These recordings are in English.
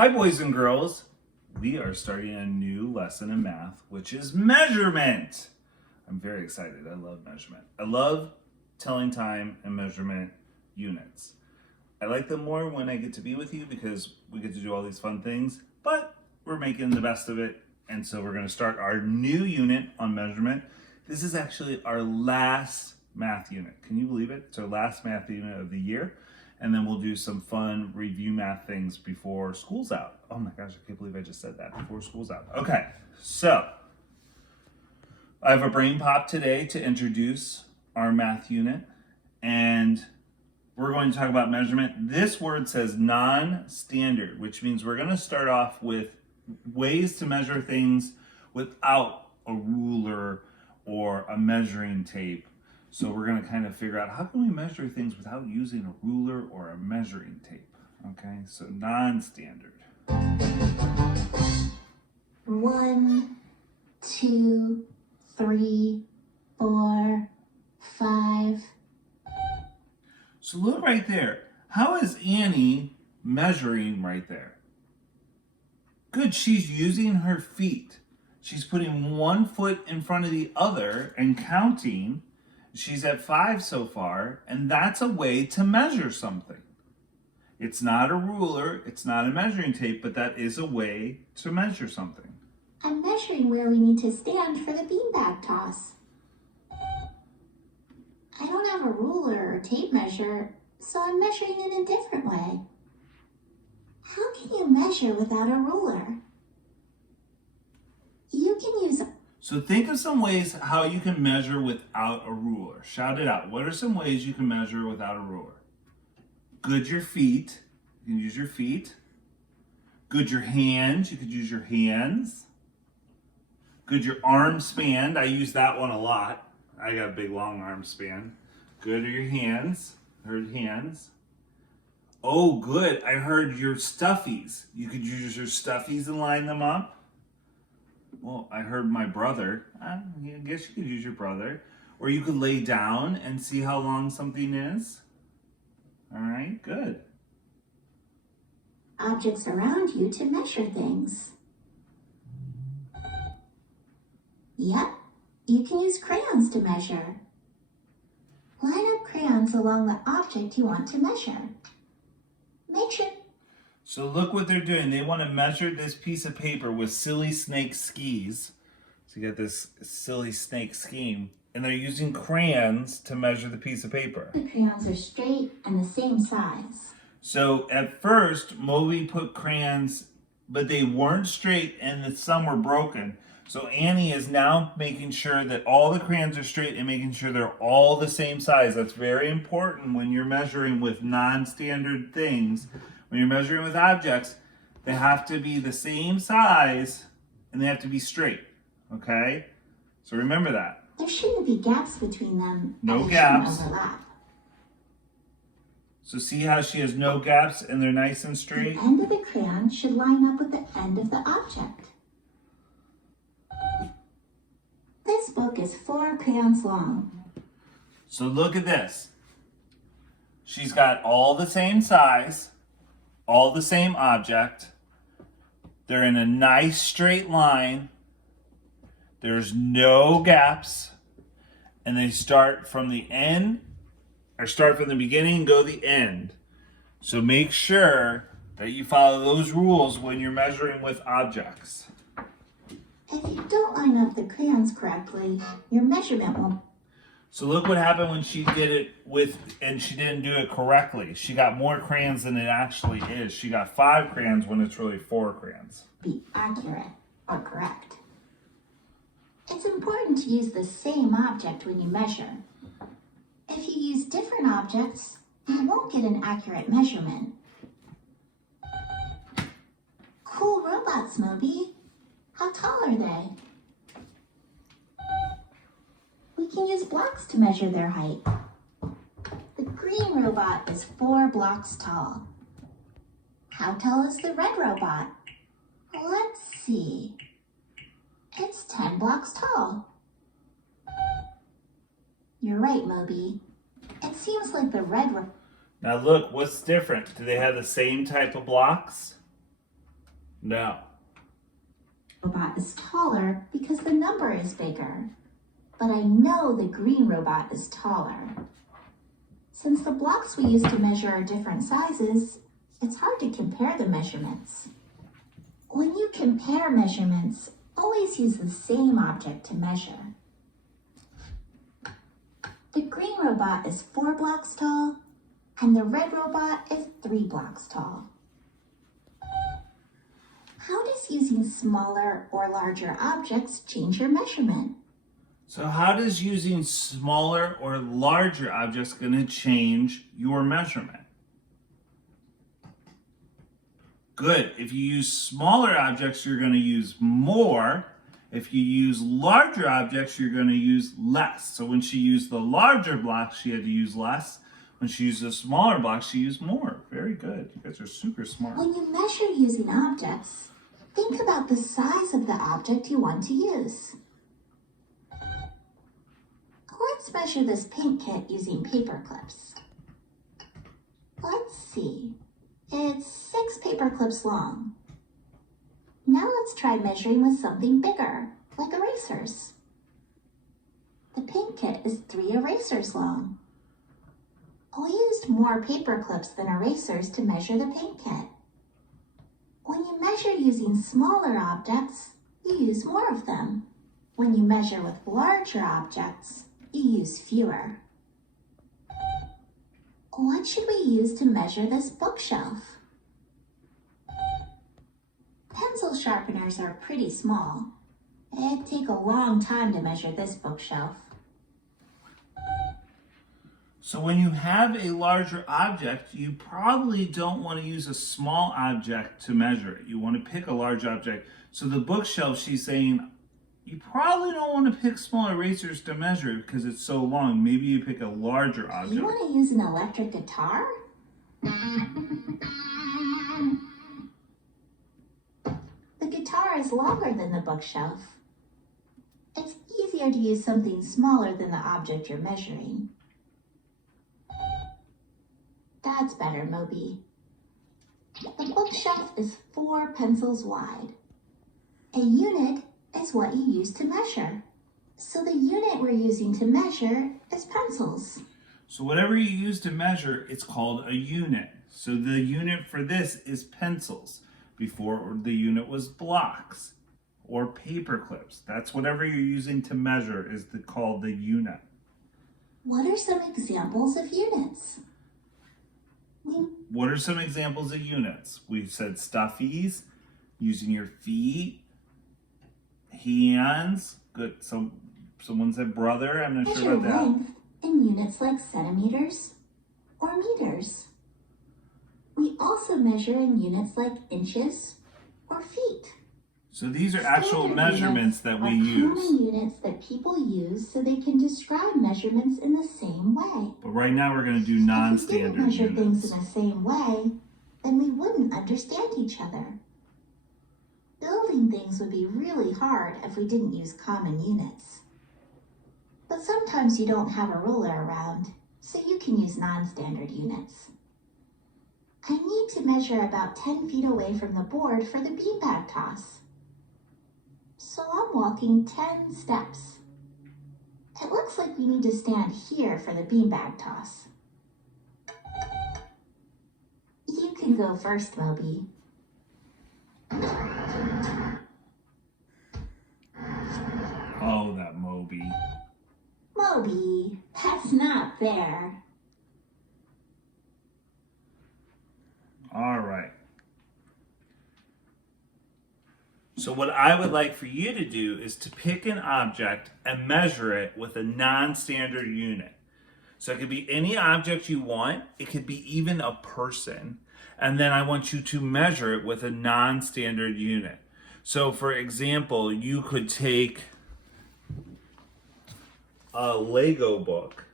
Hi, boys and girls. We are starting a new lesson in math, which is measurement. I'm very excited. I love measurement. I love telling time and measurement units. I like them more when I get to be with you because we get to do all these fun things, but we're making the best of it. And so we're going to start our new unit on measurement. This is actually our last math unit. Can you believe it? It's our last math unit of the year. And then we'll do some fun review math things before school's out. Oh my gosh, I can't believe I just said that, before school's out. Okay, so I have a brain pop today to introduce our math unit. And we're going to talk about measurement. This word says non-standard, which means we're going to start off with ways to measure things without a ruler or a measuring tape. So we're going to kind of figure out how can we measure things without using a ruler or a measuring tape. Okay, so non-standard. 1, 2, 3, 4, 5. So look right there. How is Annie measuring right there? Good, she's using her feet. She's putting one foot in front of the other and counting. She's at 5 so far, and that's a way to measure something. It's not a ruler, it's not a measuring tape, but that is a way to measure something. I'm measuring where we need to stand for the beanbag toss. I don't have a ruler or tape measure, so I'm measuring in a different way. How can you measure without a ruler? You can use So think of some ways how you can measure without a ruler. Shout it out. What are some ways you can measure without a ruler? Good, your feet. You can use your feet. Good, your hands. You could use your hands. Good, your arm span. I use that one a lot. I got a big long arm span. Good are your hands. Heard hands. Oh, good. I heard your stuffies. You could use your stuffies and line them up. Well, I heard my brother. I guess you could use your brother. Or you could lay down and see how long something is. All right, good. objects around you to measure things. Yep, you can use crayons to measure. Line up crayons along the object you want to measure. Make sure. So look what they're doing. They want to measure this piece of paper with silly snake skis. So you get this silly snake scheme. And they're using crayons to measure the piece of paper. The crayons are straight and the same size. So at first, Moby put crayons, but they weren't straight and some were broken. So Annie is now making sure that all the crayons are straight and making sure they're all the same size. That's very important when you're measuring with non-standard things. When you're measuring with objects, they have to be the same size and they have to be straight, okay? So remember that. There shouldn't be gaps between them. No and gaps. Shouldn't overlap. So see how she has no gaps and they're nice and The straight? end of the crayon should line up with the end of the object. This book is 4 crayons long. So look at this. She's got all the same size, all the same object. They're in a nice straight line. There's no gaps. And they start from the end, or start from the beginning and go the end. So make sure that you follow those rules when you're measuring with objects. If you don't line up the crayons correctly, your measurement won't. So look what happened when she did it and she didn't do it correctly. She got more crayons than it actually is. She got 5 crayons when it's really 4 crayons. Be accurate or correct. It's important to use the same object when you measure. If you use different objects, you won't get an accurate measurement. Cool robots, Moby. How tall are they? We can use blocks to measure their height. The green robot is 4 blocks tall. How tall is the red robot? Let's see. It's 10 blocks tall. You're right, Moby. It seems like the red robot. Now look, what's different? Do they have the same type of blocks? Now, Robot is taller because the number is bigger. But I know the green robot is taller. Since the blocks we use to measure are different sizes, it's hard to compare the measurements. When you compare measurements, always use the same object to measure. The green robot is 4 blocks tall, and the red robot is 3 blocks tall. How does using smaller or larger objects change your measurement? so how does using smaller or larger objects going to change your measurement? Good. If you use smaller objects, you're going to use more. If you use larger objects, you're going to use less. So when she used the larger blocks, she had to use less. When she used the smaller blocks, she used more. Very good. You guys are super smart. When you measure using objects, think about the size of the object you want to use. Let's measure this paint kit using paper clips. Let's see. It's 6 paper clips long. Now let's try measuring with something bigger, like erasers. The paint kit is 3 erasers long. I used more paper clips than erasers to measure the paint kit. When you measure using smaller objects, you use more of them. When you measure with larger objects, you use fewer. What should we use to measure this bookshelf? Pencil sharpeners are pretty small. It'd take a long time to measure this bookshelf. So when you have a larger object, you probably don't want to use a small object to measure it. You want to pick a large object. So the bookshelf, she's saying, you probably don't want to pick small erasers to measure it because it's so long. Maybe you pick a larger object. You want to use an electric guitar? The guitar is longer than the bookshelf. It's easier to use something smaller than the object you're measuring. That's better, Moby. The bookshelf is 4 pencils wide. A unit is what you use to measure. So the unit we're using to measure is pencils. So whatever you use to measure, it's called a unit. So the unit for this is pencils. Before, the unit was blocks or paper clips. That's whatever you're using to measure is called the unit. What are some examples of units? What are some examples of units? We said stuffies, using your feet, hands. Good. So someone said brother. I'm not Measure sure about that. length in units like centimeters or meters. We also measure in units like inches or feet. So these are actual Standard measurements units that we are use. common units that people use so they can describe measurements in the same way. But right now we're going to do If we non-standard didn't measure things units. in the same way, then we wouldn't understand each other. Building things would be really hard if we didn't use common units. But sometimes you don't have a ruler around, so you can use non-standard units. I need to measure about 10 feet away from the board for the beanbag toss. So I'm walking 10 steps. It looks like we need to stand here for the beanbag toss. You can go first, Moby. Oh, that Moby. Moby, that's not fair. All right. So what I would like for you to do is to pick an object and measure it with a non-standard unit. So it could be any object you want. It could be even a person. And then I want you to measure it with a non-standard unit. So for example, you could take a Lego book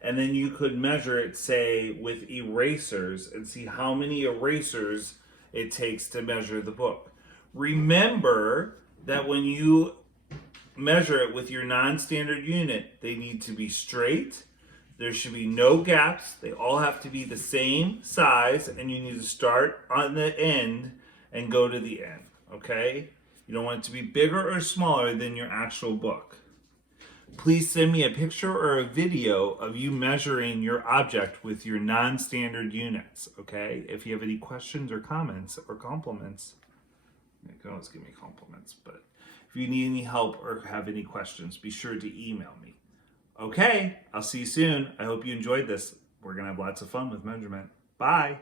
and then you could measure it, say, with erasers and see how many erasers it takes to measure the book. Remember that when you measure it with your non-standard unit, they need to be straight. There should be no gaps. They all have to be the same size, and you need to start on the end and go to the end, okay? You don't want it to be bigger or smaller than your actual book. Please send me a picture or a video of you measuring your object with your non-standard units, okay? If you have any questions or comments or compliments, you can always give me compliments, but if you need any help or have any questions, be sure to email me. Okay, I'll see you soon. I hope you enjoyed this. We're gonna have lots of fun with measurement. Bye.